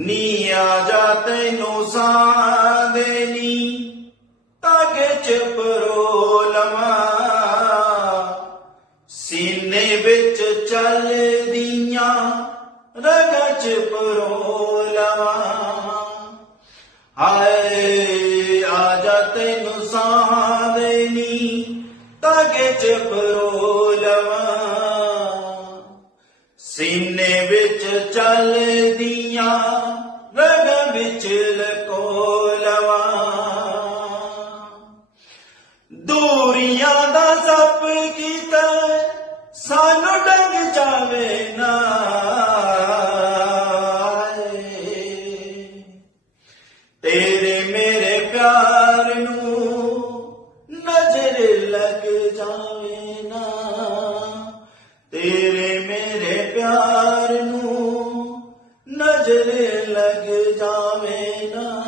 ਨੀ ਆ ਜਾ ਤੈਨੂੰ ਸਾਦੇ ਨੀ। ਤਾਗੇ ਚ ਪਰੋ ਸੀਨੇ ਵਿੱਚ ਚੱਲਦੀਆਂ ਰਗਾਂ ਚ ਪਰੋ ਲਵਾਂ ਹਾਏ, ਆ ਜਾ ਤੈਨੂੰ ਸਾਦੇ ਨੀ। ਤਾਗੇ ਚ ਪਰੋ ਸੀਨੇ ਵਿੱਚ ਚੱਲਦੀਆਂ ਰਗ ਵਿੱਚ ਲਕੋ ਲਵਾਂ। ਦੂਰੀਆਂ ਦਾ ਸੱਪ ਕੀਤਾ, ਸਾਨੂੰ ਡੰਗ ਜਾਵੇ ਨਾ ਤੇਰੇ ਮੇਰੇ ਪਿਆਰ ਨੂੰ ਨਜ਼ਰ ਲੱਗ ਜਾਵੇ ਨਾ। ਤੇਰੇ ਪਿਆਰ ਨੂੰ ਨਜ਼ਰ ਲੱਗ ਜਾਵੇ ਨਾ।